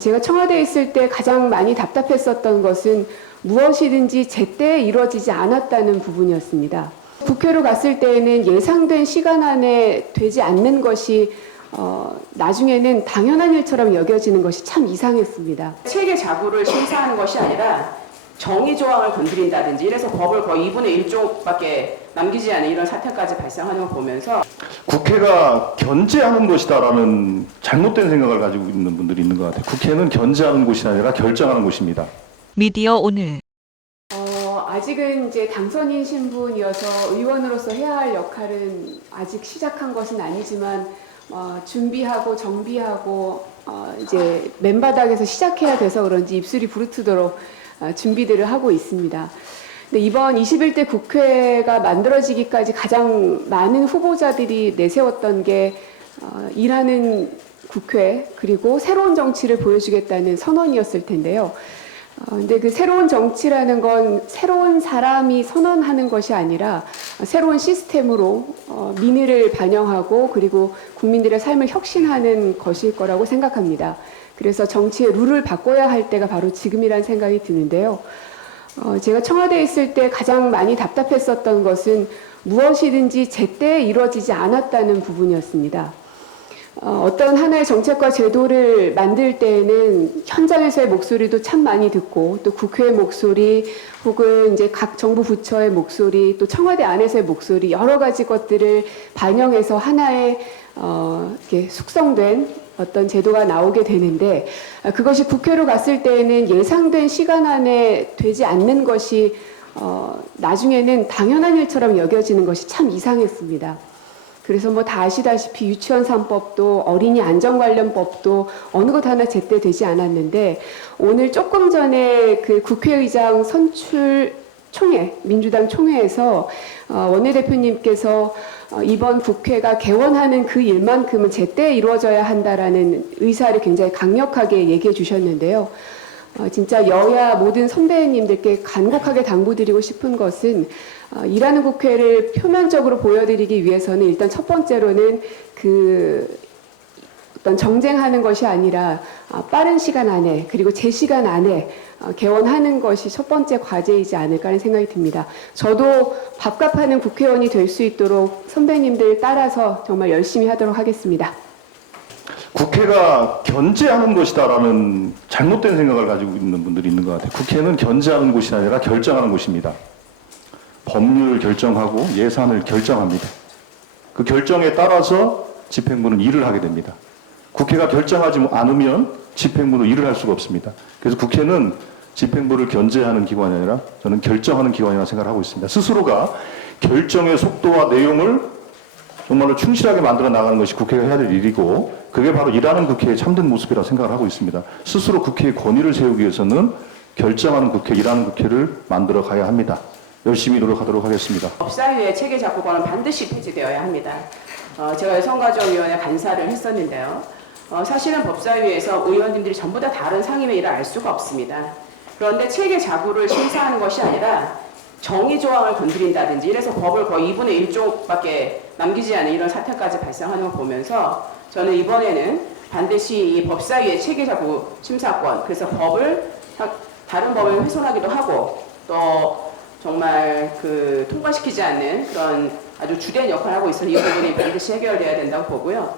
제가 청와대에 있을 때 가장 많이 답답했었던 것은 무엇이든지 제때 이루어지지 않았다는 부분이었습니다. 국회로 갔을 때에는 예상된 시간 안에 되지 않는 것이 나중에는 당연한 일처럼 여겨지는 것이 참 이상했습니다. 체계 자구를 심사하는 것이 아니라 정의 조항을 건드린다든지 이래서 법을 거의 2분의 1쪽밖에 남기지 않은 이런 사태까지 발생하는 걸 보면서 국회가 견제하는 것이다라는 잘못된 생각을 가지고 있는 분들이 있는 것 같아요. 국회는 견제하는 곳이 아니라 결정하는 곳입니다. 미디어 오늘 아직은 이제 당선인 신분이어서 의원으로서 해야 할 역할은 아직 시작한 것은 아니지만 준비하고 정비하고 이제 맨바닥에서 시작해야 돼서 그런지 입술이 부르트도록 준비들을 하고 있습니다. 근데 이번 21대 국회가 만들어지기까지 가장 많은 후보자들이 내세웠던 게 일하는 국회 그리고 새로운 정치를 보여주겠다는 선언이었을 텐데요. 근데 그 새로운 정치라는 건 새로운 사람이 선언하는 것이 아니라 새로운 시스템으로 민의를 반영하고 그리고 국민들의 삶을 혁신하는 것일 거라고 생각합니다. 그래서 정치의 룰을 바꿔야 할 때가 바로 지금이라는 생각이 드는데요. 제가 청와대에 있을 때 가장 많이 답답했었던 것은 무엇이든지 제때 이루어지지 않았다는 부분이었습니다. 어떤 하나의 정책과 제도를 만들 때에는 현장에서의 목소리도 참 많이 듣고 또 국회의 목소리 혹은 이제 각 정부 부처의 목소리 또 청와대 안에서의 목소리 여러 가지 것들을 반영해서 하나의 이렇게 숙성된 어떤 제도가 나오게 되는데 그것이 국회로 갔을 때에는 예상된 시간 안에 되지 않는 것이 나중에는 당연한 일처럼 여겨지는 것이 참 이상했습니다. 그래서 뭐 다 아시다시피 유치원 3법도 어린이 안전관련법도 어느 것 하나 제때 되지 않았는데 오늘 조금 전에 그 국회의장 선출 총회, 민주당 총회에서 원내대표님께서 이번 국회가 개원하는 그 일만큼은 제때 이루어져야 한다라는 의사를 굉장히 강력하게 얘기해 주셨는데요. 진짜 여야 모든 선배님들께 간곡하게 당부드리고 싶은 것은 일하는 국회를 표면적으로 보여드리기 위해서는 일단 첫 번째로는 그 어떤 정쟁하는 것이 아니라 빠른 시간 안에 그리고 제 시간 안에 개원하는 것이 첫 번째 과제이지 않을까 하는 생각이 듭니다. 저도 밥값하는 국회의원이 될 수 있도록 선배님들 따라서 정말 열심히 하도록 하겠습니다. 국회가 견제하는 것이다라는 잘못된 생각을 가지고 있는 분들이 있는 것 같아요. 국회는 견제하는 곳이 아니라 결정하는 곳입니다. 법률을 결정하고 예산을 결정합니다. 그 결정에 따라서 집행부는 일을 하게 됩니다. 국회가 결정하지 않으면 집행부는 일을 할 수가 없습니다. 그래서 국회는 집행부를 견제하는 기관이 아니라 저는 결정하는 기관이라고 생각을 하고 있습니다. 스스로가 결정의 속도와 내용을 정말로 충실하게 만들어 나가는 것이 국회가 해야 될 일이고 그게 바로 일하는 국회의 참된 모습이라고 생각을 하고 있습니다. 스스로 국회의 권위를 세우기 위해서는 결정하는 국회, 일하는 국회를 만들어 가야 합니다. 열심히 노력하도록 하겠습니다. 법사위의 체계 자구권은 반드시 폐지되어야 합니다. 제가 여성가족위원회 간사를 했었는데요. 사실은 법사위에서 의원님들이 전부 다 다른 상임의 일을 알 수가 없습니다. 그런데 체계 자구를 심사하는 것이 아니라 정의 조항을 건드린다든지 이래서 법을 거의 2분의 1쪽밖에 남기지 않은 이런 사태까지 발생하는 걸 보면서 저는 이번에는 반드시 이 법사위의 체계자구 심사권 그래서 법을 다른 법을 훼손하기도 하고 또 정말 통과시키지 않는 그런 아주 주된 역할을 하고 있어서 이 부분이 반드시 해결돼야 된다고 보고요.